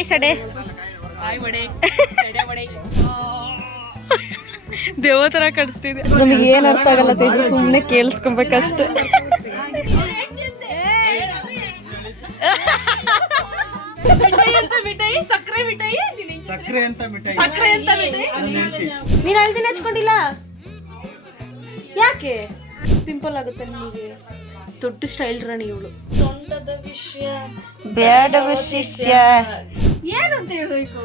Hi ಸಡೆ ದೇವ ತರ ಕಾಣಿಸ್ತಿದೆ. ನಮಗೆ ಏನ್ ಅರ್ಥ ಆಗಲ್ಲ ತೇಜು, ಸುಮ್ಮನೆ ಕೇಳಿಸ್ಕೊಬೇಕಷ್ಟೆ. ನೀನ್ ಹಲ್ದಿನ ಹಚ್ಕೊಂಡಿಲ್ಲ ಯಾಕೆ? ಪಿಂಪಲ್ ಆಗುತ್ತೆ ನಿಮಗೆ. ದೊಡ್ಡ ಸ್ಟೈಲ್ ರಾಣಿ ಇವಳು. ಸೊಂಟದ ವಿಷಯ ಬೇಡ ಶಿಷ್ಯ ಏನಂತ ಹೇಳಬೇಕು?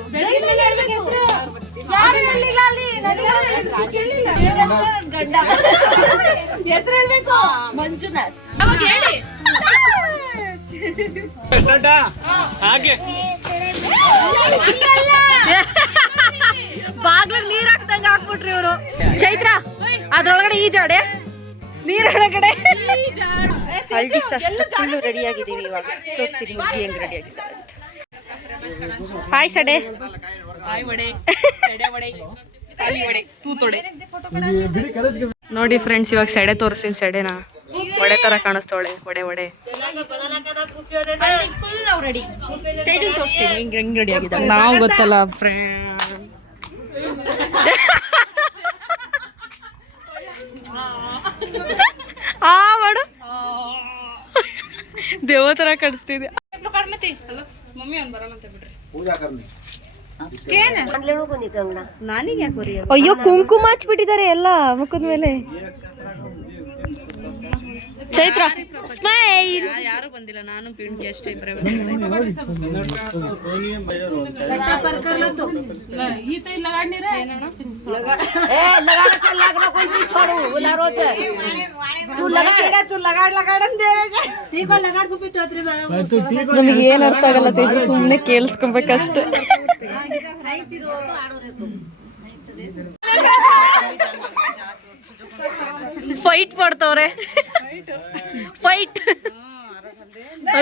ಗಂಡ ಹೆಸರು ಹೇಳ್ಬೇಕು. ಮಂಜುನಾಥ್. ಅವಾಗ ಹೇಳಿ. ಬಾಗ್ಲಿಗೆ ನೀರ್ ಹಾಕ್ದಂಗ ಹಾಕ್ಬಿಟ್ರಿ ಇವರು. ಚೈತ್ರ ಅದ್ರೊಳಗಡೆ ಈಜಾಡೆ ನೀರೊಳಗಡೆ. ಹಲ್ದಿ ಫುಲ್ಲು ರೆಡಿ ಆಗಿದ್ದೀವಿ. ಇವಾಗ ತೋರಿಸ್ತೀನಿ ಹುಡುಗಿ ಹೆಂಗ್ ರೆಡಿ ಆಗಿದ್ದಾಳೆ ಅಂತ. ಹಾಯ್ ಸಡೆ. ನೋಡಿ ಫ್ರೆಂಡ್ಸ್, ಇವಾಗ ಸೆಡೆ ತೋರಿಸ್ತೀನಿ. ಸೆಡೆನ ಒಡೆ ತರ ಕಾಣಿಸ್ತವಳೆ. ಒಡೆ ಫುಲ್ ನಾವು ರೆಡಿ. ತೇಜು ತೋರಿಸ್ತೀನಿ ಹೆಂಗ್ ರೆಡಿ ಆಗಿದ್ದಾಳೆ. ನಾವು ಗೊತ್ತಲ್ಲ ಫ್ರೆಂಡ್. ಮಾಡು ದೇವ ತರ ಕಾಣಿಸ್ತಿದೆ. ಅಯ್ಯೋ ಕುಂಕುಮ ಹಚ್ಬಿಟ್ಟಿದ್ದಾರೆ ಎಲ್ಲ ಮುಖದ ಮೇಲೆ. ಚೈತ್ರ ಸ್ಮೈಲ್. ಯಾರು ಬಂದಿಲ್ಲ, ನಾನು ಪಿಂಕಿ ಅಷ್ಟೇ. ನಮಗೆ ಏನ್ ಅರ್ಥ ಆಗಲ್ಲ ತೇಜು, ಸುಮ್ಮನೆ ಕೇಳಿಸ್ಕೊಬೇಕಷ್ಟೆ. ಫೈಟ್ ಮಾಡ್ತವ್ರೆ. ಫೈಟ್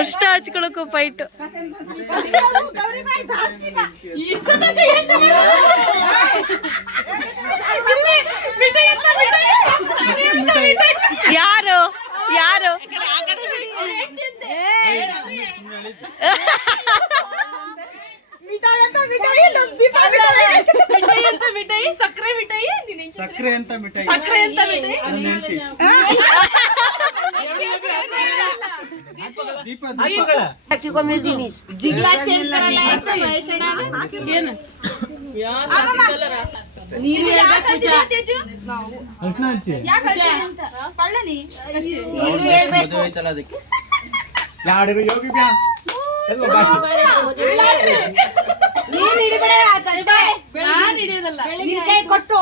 ಅಷ್ಟ ಹಚ್ಕೊಳಕು ಫೈಟ್. ಯಾರು ಯಾರು ಮಿಠಾಯಿ ಸಕ್ಕರೆ ಮಿಠಾಯಿ. ಸಕ್ಕರೆ ಅಂತ ಮಿಠಾಯಿ. ಸಕ್ಕರೆ ಅಂತ ಮಿಠಾಯಿ. ಕೊಟ್ಟು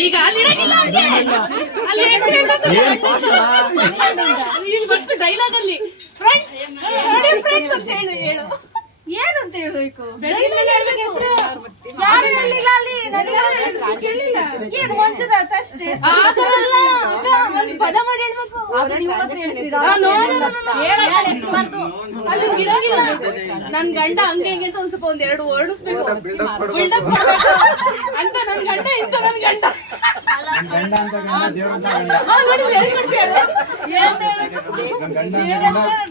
ಈಗ ಡೈಲಾಗ್ ಅಲ್ಲಿ ಏನಂತ ಹೇಳ್ಬೇಕು? ಯಾರು ಹೇಳಿಲ್ಲ ಅಲ್ಲಿ, ಏನು ಮಂಜುನಾಥ್ ಅಷ್ಟೇ. ಒಂದು ಪದ ಮಾಡಿ ಹೇಳ್ಬೇಕು. ಅಲ್ಲಿ ನನ್ ಗಂಡ ಹಂಗೆ ಹಿಂಗೆ ಅಂತ ಒಂದ್ ಸ್ವಲ್ಪ ಒಂದೆರಡು ಹೊರಡಿಸ್ಬೇಕು ಅಂತ. ನನ್ ಗಂಡ ಇಂತ ನನ್ ಗಂಡ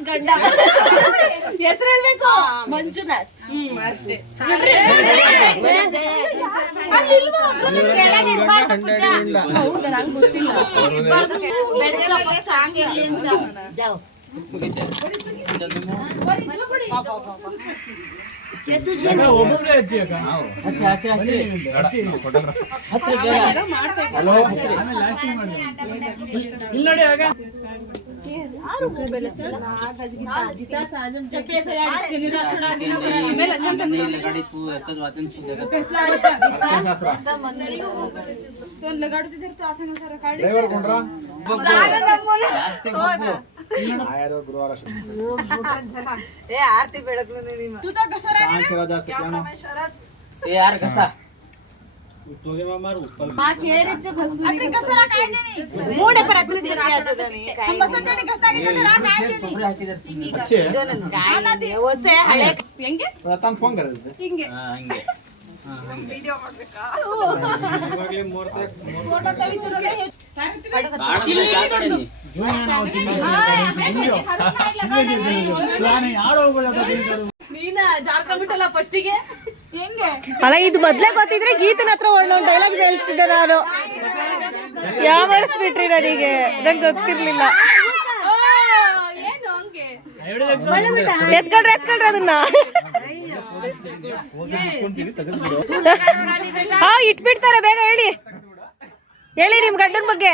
ಗಂಡ ಹೆಸರು ಹೇಳ್ಬೇಕು. ಮಂಜುನಾಥ್ ಅಷ್ಟೇ. ಹೌದಾ? ನಂಗೆ ಗೊತ್ತಿಲ್ಲ. आरती बेळगलो यार कसा ಅಲ್ಲ ಇದು ಮೊದ್ಲೇ ಗೊತ್ತಿದ್ರೆ ಗೀತನ ಹತ್ರ ಒಂದೊಂದು ಡೈಲಾಗ್ ಹೇಳ್ತಿದ್ದೆ ನಾನು. ಯಾವ ಬಿಟ್ರಿ ನನಗೆ, ನಂಗೆ ಗೊತ್ತಿರ್ಲಿಲ್ಲ. ಎತ್ಕೊಳ್ರಿ ಅದನ್ನ. ಹಾ ಇಟ್ಬಿಡ್ತಾರೆ, ಬೇಗ ಹೇಳಿ ನಿಮ್ ಗಂಡನ ಬಗ್ಗೆ.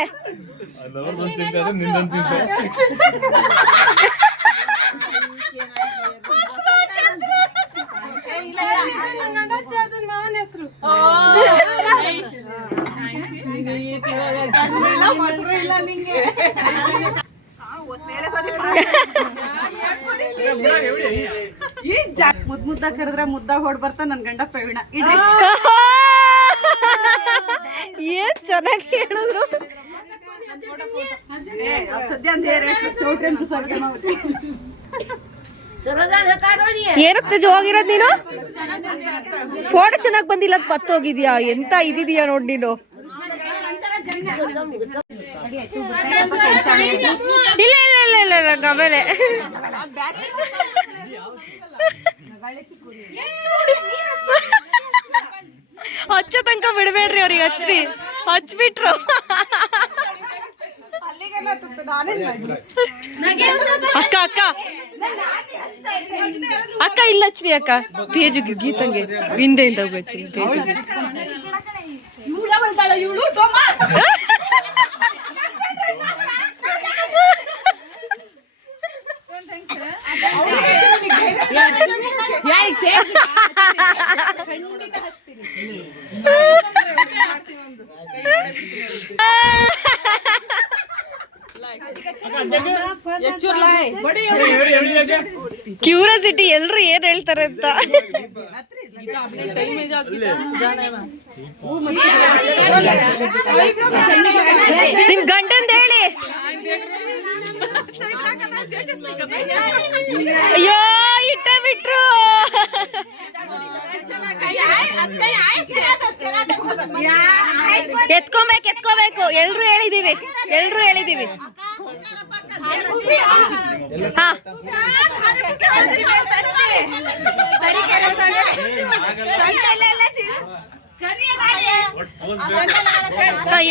ಮುದ್ದ ಕರೆದ್ರೆ ಮುದ್ದಾಗ ಹೊಡ್ ಬರ್ತಾ ನನ್ ಗಂಡ ಪ್ರವೀಣ. ಏನ್ ಚೆನ್ನಾಗಿ ಹೇಳಿದ್ರು. ಸದ್ಯ ಚೌಟ್ರಂತೂ ಸರ್ಗೆ ಏನಕ್ಕೆ ಹೋಗಿರೋದ್ ನೀನು? ಫೋಟೋ ಚೆನ್ನಾಗ್ ಬಂದಿಲ್ಲ, ಪತ್ತೋಗಿದ್ಯಾ? ಎಂತ ಇದಿದ್ಯಾ ನೋಡ್ ನೀನು. ಇಲ್ಲ ಆಮೇಲೆ ಹಚ್ಚ ತನಕ ಬಿಡ್ಬೇಡ್ರಿ ಅವ್ರಿಗೆ. ಹಚ್ಬಿಟ್ರು. ಅಕ್ಕ ಇಲ್ಲ ಹಚ್ರಿ ಅಕ್ಕ. ಪೇಜುಗೆ ಗೀತಂಗೆ ಹಿಂದೆಯಿಂದ ಹಚ್ಚಿ ಪೇಜುಗೆ. ಕ್ಯೂರಿಯಾಸಿಟಿ ಎಲ್ರು ಏನ್ ಹೇಳ್ತಾರೆ ಅಂತ. ನಿಮ್ ಗಂಡಂದ ಹೇಳಿ. ಅಯ್ಯೋ ಇಟ್ಟ ಬಿಟ್ರು. ಎತ್ಕೋಬೇಕು. ಎಲ್ರು ಹೇಳಿದೀವಿ.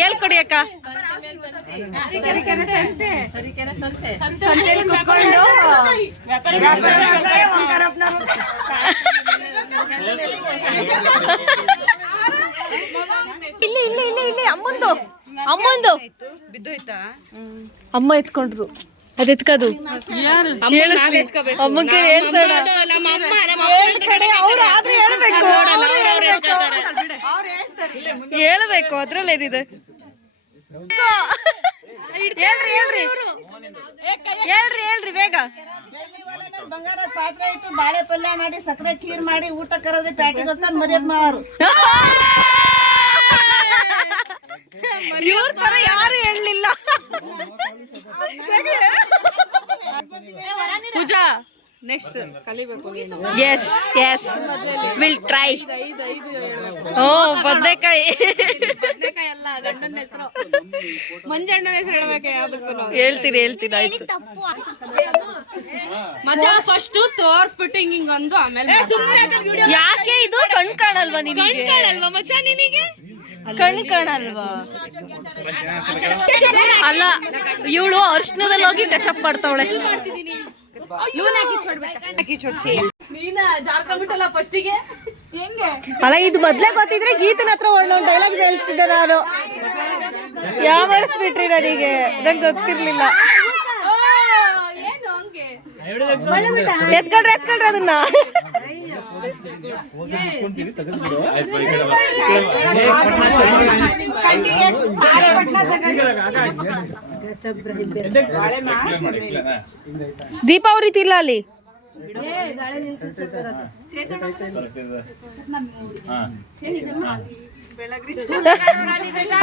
ಹೇಳ್ಕೊಡಿ ಅಕ್ಕ. ಇಲ್ಲಿ ಅಮ್ಮಂದು ಬಿದ್ದೋಯ್ತಾ? ಅಮ್ಮ ಎತ್ಕೊಂಡ್ರು. ಅದ್ ಎತ್ಕದು ಅಮ್ಮನ ಕೈ ಹೇಳ್ಸೋಣ. ಹೇಳ್ಬೇಕು, ಅದ್ರಲ್ಲೇನಿದೆ. ಹೇಳ್ರಿ ಬೇಗ. ಬಂಗಾರ ಪಾತ್ರೆ ಇಟ್ಟು ಬಾಳೆ ಪಲ್ಯ ಮಾಡಿ ಸಕ್ಕರೆ ಖೀರ್ ಮಾಡಿ ಊಟ ಕರೆದ್ರೆ ಪ್ಯಾಟಿಗೆ ಹೋಗ್ತಾನೆ ಮರ್ಯಾದ ಮಾರು. ಇವ್ರ ತರ ಯಾರು ಹೇಳಲಿಲ್ಲ. ಪೂಜಾ ನೆಕ್ಸ್ಟ್ ಕಲಿಬೇಕು. Yes will try. ಬದನೆಕಾಯಿ ಅಲ್ಲ, ಗಂಡನ ಹೆಸರು ಮಂಜಣ್ಣನ ಹೆಸರು ಹೇಳ್ಬೇಕು. ಯಾವ್ದಕ್ಕೂ ಹೇಳ್ತೀನಿ ಆಯ್ತು. ಮಜಾ ಫಸ್ಟ್ ತೋರ್ಸ್ಬಿಟ್ಟು ಹಿಂಗೊಂದು ಆಮೇಲೆ ಯಾಕೆ ಇದು ಕಣ್ ಕಾಣಲ್ವಾ ನಿನಗೆ? ಮಚ್ಚಾ ನಿನಗೆ ಕಣ್ ಕಾಣಲ್ವಾ? ಅಲ್ಲ, ಇವಳು ಅರ್ಶನದಲ್ಲಿ ಹೋಗಿ ಟಚ್ ಮಾಡ್ತಾವಳೆ. ಅಲ್ಲ ಇದು ಮೊದ್ಲೇ ಗೊತ್ತಿದ್ರೆ ಗೀತನ ಹತ್ರ ಒಂದೊಂದು ಡೈಲಾಗ್ ಹೇಳ್ತಿದ್ದೆ ನಾನು. ಯಾವ ಬಿಟ್ರಿ ನನಗೆ, ನಂಗೆ ಗೊತ್ತಿರ್ಲಿಲ್ಲ. ಎತ್ಕೊಳ್ರಿ ಅದನ್ನ. ದೀಪಾವಳಿ ತಿಲ್ಲ ಅಲ್ಲಿ.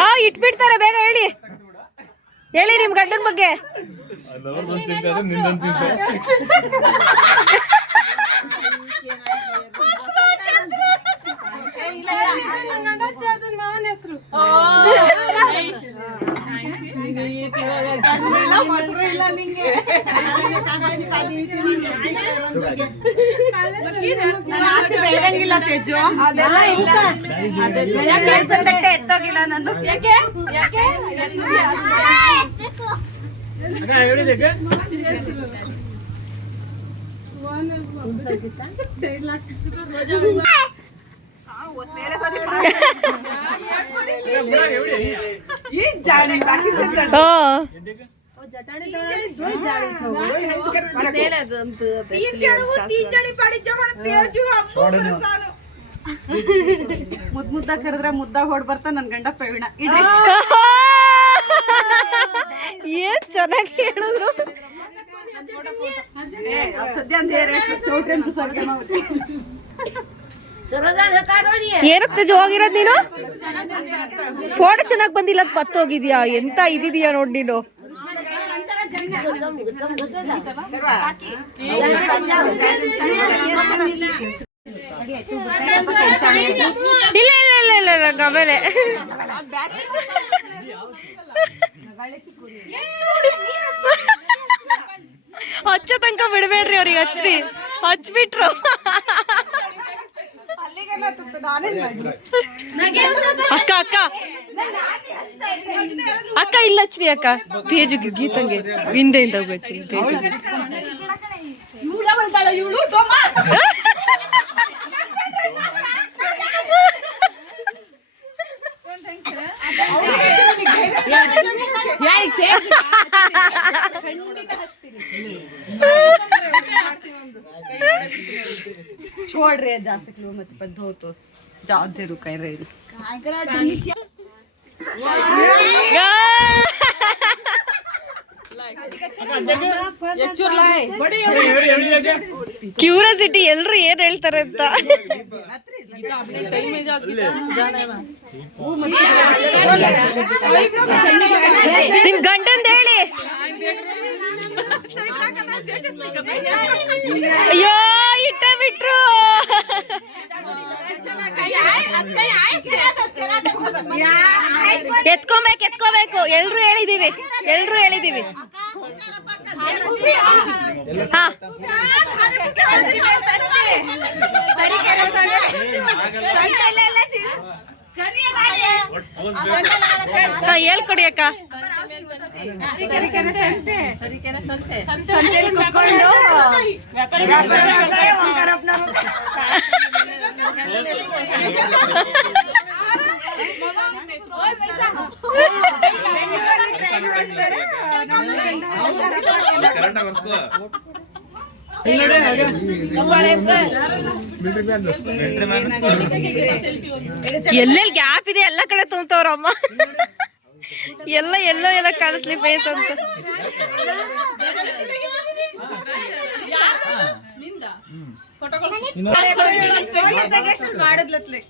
ಹಾ ಇಟ್ಬಿಡ್ತಾರೆ, ಬೇಗ ಹೇಳಿ ಹೇಳಿ ನಿಮ್ ಗಂಡನ ಬಗ್ಗೆ. ಬೆಳಗಂಗಿಲ್ಲ ತೇಜು, ಎತ್ತೋಗಿಲ್ಲ ನಾನು. ಮುದ್ ಮುದ್ದ ಕರೆದ್ರೆ ಮುದ್ದಾಗ ಹೊಡ್ ಬರ್ತಾ ನನ್ ಗಂಡ ಪ್ರವೀಣ. ಏನ್ ಚೆನ್ನಾಗಿ ಹೇಳಿದ್ರು. ಸದ್ಯ ಚೌಟ್ರಿ ಅಂತೂ ಸರ್ಗೆ ಏನಕ್ಕೆ ತೇಜು ಹೋಗಿರೋದ್ ನೀನು? ಫೋಟೋ ಚೆನ್ನಾಗ್ ಬಂದಿಲ್ಲ, ಪತ್ತೋಗಿದ್ಯಾ, ಎಂತ ಇದಿದ್ಯಾ ನೋಡ್ ನೀನು. ಇಲ್ಲ ಇಲ್ಲ ಇಲ್ಲ ಇಲ್ಲ ಇಲ್ಲ ಆಮೇಲೆ ಹಚ್ಚ ತನಕ ಬಿಡ್ಬೇಡ್ರಿ ಅವ್ರಿಗೆ, ಹಚ್ಬಿಟ್ರು. ಅಕ್ಕ ಅಕ್ಕ ಅಕ್ಕ ಇಲ್ಲ ಹಚ್ರಿ ಅಕ್ಕ, ಪೇಜುಗೆ ಗೀತಂಗೆ ಹಿಂದೆಯಿಂದ ಹಚ್ಚಿ ಪೇಜು. छोड़ जा सकलो मत पर धो तो जाओ दे रुका रहे ಕ್ಯೂರಿಯಾಸಿಟಿ ಎಲ್ರು ಏನ್ ಹೇಳ್ತಾರೆ ಅಂತ. ನಿಮ್ ಗಂಡಂದ ಹೇಳಿ. ಅಯ್ಯೋ ಇಟ್ಟ ಬಿಟ್ರು. ಎತ್ಕೋಬೇಕು, ಎಲ್ರು ಹೇಳಿದೀವಿ. ಹಾ ಹೇಳ್ಕೊಡಿ ಅಕ್ಕ. ಕುತ್ಕೊಂಡು ಎಲ್ಲೆಲ್ಲಿ ಗ್ಯಾಪ್ ಇದೆ ಎಲ್ಲ ಕಡೆ ತುಂಬ್ತವ್ರಮ್ಮ. ಎಲ್ಲ ಕಾಣಿಸ್ಲಿ ಫೇಸ್ ಅಂತ. ಮಾಡಿದ್ಲತ್ಲೆ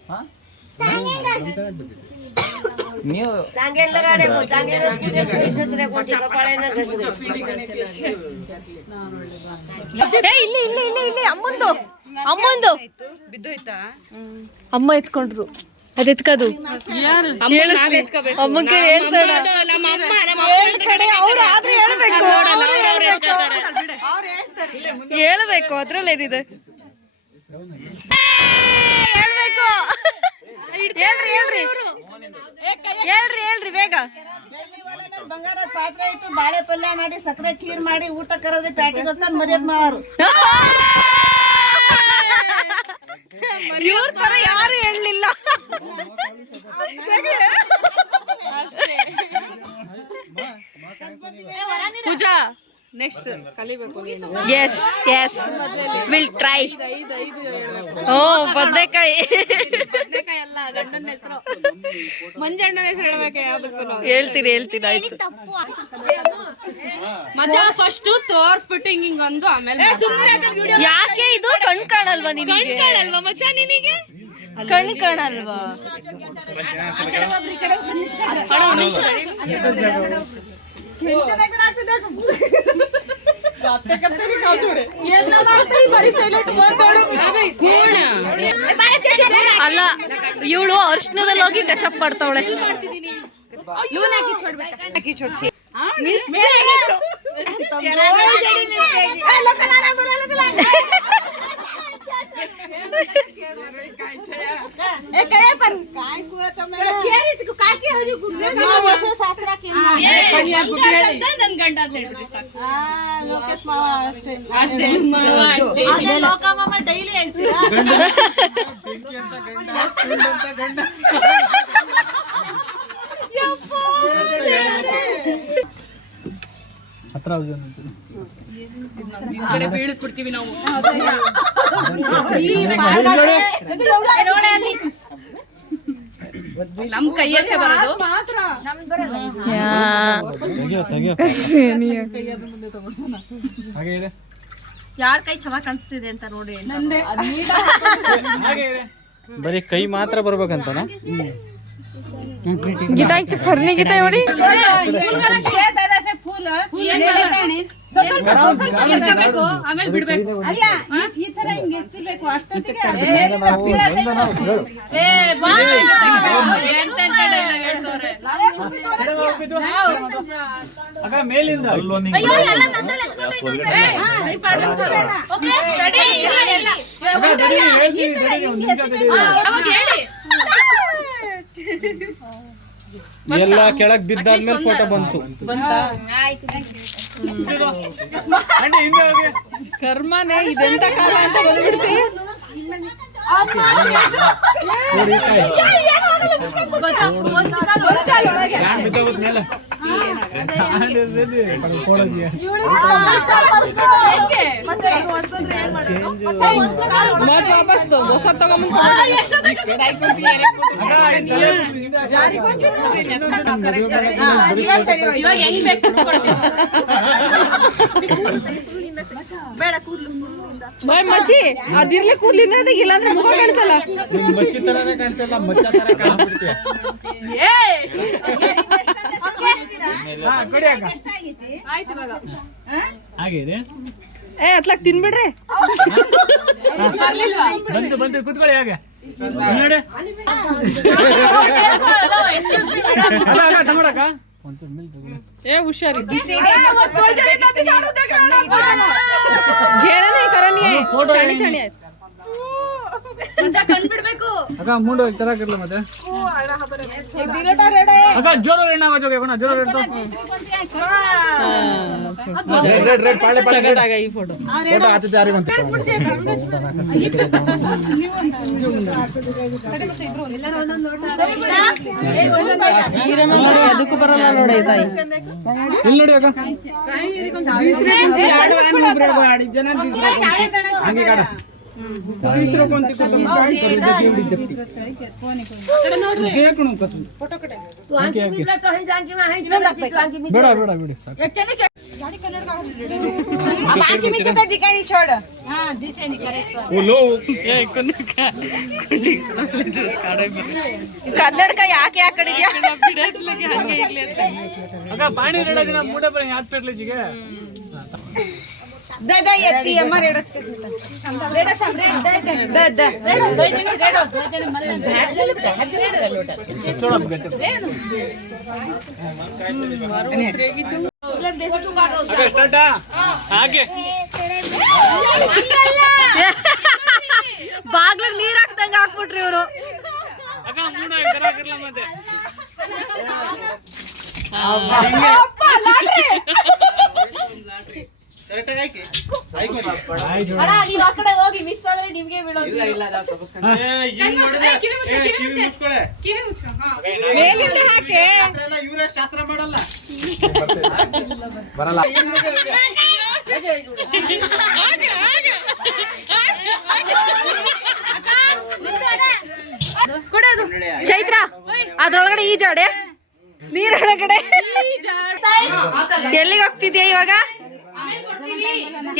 ನೀವು ಇಲ್ಲಿ ಅಮ್ಮಂದು ಬಿದ್ದೋಯ್ತಾ? ಅಮ್ಮ ಎತ್ಕೊಂಡ್ರು, ಅದ್ ಎತ್ಕದು ಅಮ್ಮಂಗೆ ಹೇಳ್ಸೋಣ. ಹೇಳ್ಬೇಕು, ಅದ್ರಲ್ಲೇನಿದೆ ಹೇಳ್ಬೇಕು. ಹೇಳ್ರಿ ಬೇಗ. ಬಂಗಾರದ ಪಾತ್ರೆ ಇಟ್ಟು ಬಾಳೆ ಪಲ್ಯ ಮಾಡಿ ಸಕ್ಕರೆ ಖೀರ್ ಮಾಡಿ ಊಟ ಕರೆದ್ರೆ ಪ್ಯಾಟಿಗೆ ಹೋಗ್ತಾನೆ ಮರ್ಯಾದ ಮಾವರು. ಇವ್ರ ತರ ಯಾರು ಹೇಳಲಿಲ್ಲ. ಪೂಜಾ ನೆಕ್ಸ್ಟ್ ಕಲಿಬೇಕು. Yes will try. ಬದನೆಕಾಯಿ ಅಲ್ಲ, ಗಂಡನ ಹೆಸರು ಮಂಜಣ್ಣನ ಹೆಸರು ಹೇಳ್ಬೇಕು. ಯಾವ್ದಕ್ಕೂ ಹೇಳ್ತೀನಿ ಆಯ್ತು. ಮಜಾ ಫಸ್ಟ್ ತೋರ್ಸ್ಬಿಟ್ಟು ಹಿಂಗ್ ಒಂದು ಆಮೇಲೆ ಯಾಕೆ ಇದು ಕಣ್ ಕಾಣಲ್ವಾ ನಿನಗೆ? ಕಾಣಲ್ವಾ ಮಚ್ಚ ನಿನಗೆ? ಕಣ್ಣು ಕಾಣಲ್ವಾ? ಅಲ್ಲ, ಇವಳು ಅರ್ಶನದಲ್ಲಿ ಹೋಗಿ ಟಚ್ ಮಾಡ್ತಾವಳೆ. ಡೈಲಿ ಹೇಳ್ತೀರಾ? ಹತ್ರ ಬೀಳಿಸ್ಬಿಡ್ತೀವಿ ನಾವು. ನಮ್ ಕೈ ಅಷ್ಟೇ ಬರೋದು. ಯಾರ್ ಕೈ ಚೆನ್ನಾಗ್ ಕಾಣಿಸ್ತಿದೆ ಅಂತ ನೋಡಿ. ಬರೀ ಕೈ ಮಾತ್ರ ಬರ್ಬೇಕಂತನಾ? ಗೀತಾ ಫರ್ನಿ ಗೀತಾ ನೋಡಿ. ಆಮೇಲೆ ಬಿಡ್ಬೇಕು. ಈ ತರ ಹಿಂಗೆ ಎಸಿಬೇಕು ಅಷ್ಟೊತ್ತಿಗೆ ಮೇಲಿಂದ ಎಲ್ಲ ಕೆಳಗ್ ಬಿದ್ದಾದ್ಮೇಲೆ ಫೋಟೋ ಬಂತು. ಕರ್ಮನೆ ಇದೆಂತ ಕಾಲ ಅಂತ ಬಂದ್ಬಿಡ್ತಿ. ವಾಪಸ್ ಹೊಸ ತಗೊಂಡ್ ಬೇಡ ಕೂದ್ಲು ಮಚ್ಚಿ ಅದಿರ್ಲಿ ಕೂದ್ಲಿನ ಇಲ್ಲಾಂದ್ರೆ ಮುಖ ಕಾಣಿಸಲ್ಲ. ಮಚ್ಚಿ ತರನೇ ಕಾಣಿಸಲ್ಲ, ಮಚ್ಚ ತರ ಕಾಣಿಸ್ಬಿಡ್ತೀಯ. ಆಯ್ತು ಇವಾಗ ಹಾಗಿದೆ. ಅತ್ಲಾಕ್ ತಿನ್ಬಿಡ್ರಿ. ಬಂತು ಬಂತು, ಕೂತ್ಕೊಳ್ಳಿ. ಹಾಗೆ ನೋಡಿ ತಗೊಳಕ ಹುಷಾರಿ ಫೋಟೋ ಕಂಡ್ಬಿಡ್ಬೇಕು. ಅಕ್ಕ ಮುಂದೆ ತರಕಿರ್ಲ ಮತ್ತೆ ಅಕ್ಕ ಜೋರ ಎಣ್ಣ ಜೋಗ ಜೋರ ಈ ಫೋಟೋ ಅದಕ್ಕೂ ಬರಲ್ಲ ನೋಡಿ. ಇಲ್ಲಿ ನೋಡಿ ಅಕ್ಕ ಹಂಗೆ ಕಾಡ ಬೇಡ ಬೇಡ ಬಿಡಿ ಕನ್ನಡಕ ಯಾಕೆ ಆ ಕಡೆ ಇದೆಯಾ? ಪಾಣಿ ದಿನ ಮೂಡ ಬರ ಯಾತ್ ಪೇಟ್ಲಿಜಿಗೆ ಎತ್ತಿ ಅಮ್ಮ ಬಾಗ್ಲಿಗೆ ನೀರ್ ಹಾಕ್ದಂಗ ಹಾಕ್ಬಿಟ್ರಿ ಇವರು. ನೀವ್ ಆ ಕಡೆ ಹೋಗಿ ಮಿಸ್ ಆದ್ರೆ ನಿಮ್ಗೆ ಬೀಳೋದು. ಮೇಲಿಂದ ಹಾಕಿ ಶಾಸ್ತ್ರ ಮಾಡಲ್ಲ ಬರಲ್ಲ. ಚೈತ್ರ ಅದ್ರೊಳಗಡೆ ಈಜಾಡೆ, ನೀರೊಳಗಡೆ. ಎಲ್ಲಿಗೆ ಹೋಗ್ತಿದ್ಯಾ ಇವಾಗ?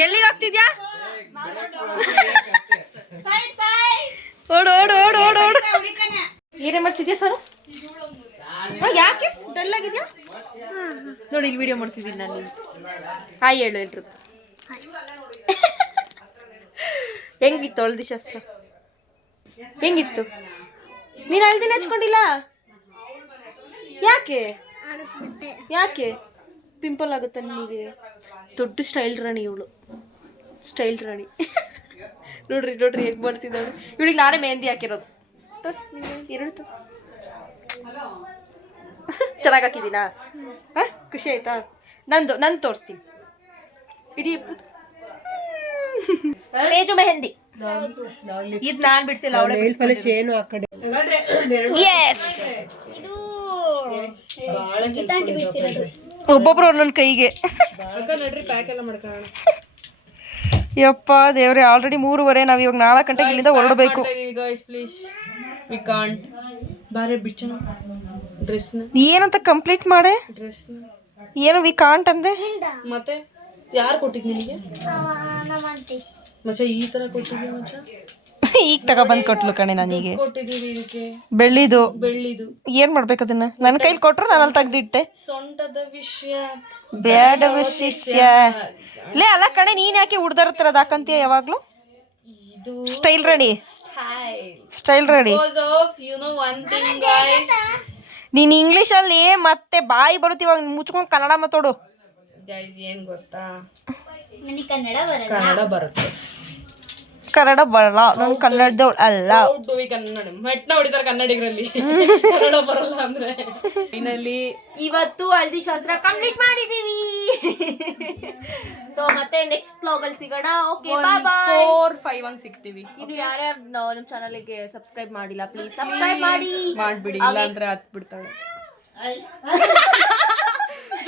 ಎಲ್ಲಿಗೆ ಹೋಗ್ತಿದ್ಯಾ? ಓಡು ಓಡು ಓಡು ಓಡು ಓಡು. ಹೆಂಗಿದೆ ಸರ್? ಯಾಕೆ ಡಲ್ ಆಗಿದ್ಯಾ? ನೋಡಿ ಇಲ್ಲಿ ವಿಡಿಯೋ ಮಾಡ್ತಿದ್ದೀನಿ ನಾನು. ಹಾಯ್ ಹೇಳು ಎಲ್ರು. ಹೆಂಗಿತ್ತು ಹಳದಿ ಶಾಸ್ತ್ರ? ಹೆಂಗಿತ್ತು? ನೀನು ಹಳದಿನ ಹಚ್ಕೊಂಡಿಲ್ಲ ಯಾಕೆ? ಯಾಕೆ ಪಿಂಪಲ್ ಆಗುತ್ತೆ ನಿಮಗೆ? ದೊಡ್ಡ ಸ್ಟೈಲ್ ರಾಣಿ ಇವಳು, ಸ್ಟೈಲ್ ರಾಣಿ. ನೋಡ್ರಿ ನೋಡ್ರಿ ಹೇಗೆ ಬರ್ತಿದ್ದಾಳೆ. ಇವಳಿಗೆ ನಾನೇ ಮೆಹಂದಿ ಹಾಕಿರೋದು. ತೋರ್ಸಿ ನೀವು ಎರಡು ಚೆನ್ನಾಗಿ ಹಾಕಿದ್ದೀನಾ? ಹಾಂ ಖುಷಿ ಆಯ್ತಾ? ನಂದು ತೋರಿಸ್ತೀನಿ. ಇಡೀ ತೇಜು ಮೆಹಂದಿ ಇದು ನಾನು ಬಿಡಿಸಿಲ್ಲ, ಅವಳೇ ಏನು ಆ ಕಡೆ ಒಬ್ಬೊಬ್ರು ಒಂದೊಂದು ಕೈಗೆ. ಯಪ್ಪ ದೇವ್ರೆ, ಆಲ್ರೆಡಿ 3:30. ನಾವು ಇವಾಗ 4 ಗಂಟೆಗೆ ಇಲ್ಲಿಂದ ಹೊರಡಬೇಕು. ಏನಂತ ಕಂಪ್ಲೀಟ್ ಮಾಡೆ? ಏನು ವಿ ಕಾಂಟ್ ಅಂದೆ? ಮತ್ತೆ ಯಾರು ಕೊಟ್ಟಿದ್ ನಿನಗೆ ಮಚ್ಚ? ಈ ತರ ಕೊಟ್ಟಿದ್ದೆ ಮಚ್ಚ. ಈಗ ತಗೊಬಂದ್ ಕೊಟ್ಲು ಕಣೆ ನನಗೆ. ಕೊಟ್ಟಿದೀವಿ ಇದಕ್ಕೆ ಬೆಳ್ಳಿದು. ಏನ್ ಮಾಡ್ಬೇಕು ಅದನ್ನ? ನನ್ನ ಕೈಲಿ ಕೊಟ್ರು ನಾನು ಅಲ್ಲಿ ತೆಗ್ದಿಟ್ಟೆ. ಸೊಂಟದ ವಿಷಯ ಬೇಡ ವಿಶಿಷ್ಯ ಲೇ. ಅಲ್ಲ ಕಣೆ, ನೀನ್ ಯಾಕೆ ಹುಡ್ದರ್ತಿರೋದು ಹಾಕಂತೀಯ ಯಾವಾಗ್ಲೂ? Style ready, style ready. ನೀನ್ ಇಂಗ್ಲಿಷ್ ಅಲ್ಲಿ ಮತ್ತೆ ಬಾಯಿ ಬರುತ್ತೆ, ಇವಾಗ ಮುಚ್ಕೊಂಡು ಕನ್ನಡ ಮಾತಾಡು. ಏನ್ ಗೊತ್ತಾ, ಕನ್ನಡ ಬರುತ್ತೆ. ಕನ್ನಡ ಬರಲ್ಲ, ನಾನು ಕನ್ನಡದವಳು ಅಲ್ಲ. ಕನ್ನಡ ಮೆಟ್ನ ಹೊಡಿತಾರೆ ಕನ್ನಡಿಗರಲ್ಲಿ. ಕನ್ನಡ ಬರಲ್ಲ ಅಂದ್ರೆ ಫೈನಲಿ ಇವತ್ತು ಹಳದಿ ಶಾಸ್ತ್ರ ಕಂಪ್ಲೀಟ್ ಮಾಡಿದೀವಿ. ಸೊ ಮತ್ತೆ ನೆಕ್ಸ್ಟ್ ವ್ಲಾಗ್ ಅಲ್ಲಿ ಸಿಗೋಣ. ಓಕೆ ಬಾಯ್ ಬಾಯ್. 4-5 ಹಂಗ್ ಸಿಗ್ತೀವಿ. ಇನ್ನು ಯಾರ್ಯಾರು ನಮ್ಮ ಚಾನಲ್ಗೆ ಸಬ್ಸ್ಕ್ರೈಬ್ ಮಾಡಿಲ್ಲ ಪ್ಲೀಸ್ ಸಬ್ಸ್ಕ್ರೈಬ್ ಮಾಡ್ಬಿಡಿ, ಇಲ್ಲ ಅಂದ್ರೆ ಹತ್ ಬಿಡ್ತಾಳೆ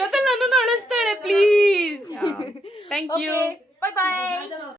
ಜೊತೆ ನನ್ನನ್ನು ಅಳಿಸ್ತಾಳೆ please. Thank you. Bye bye.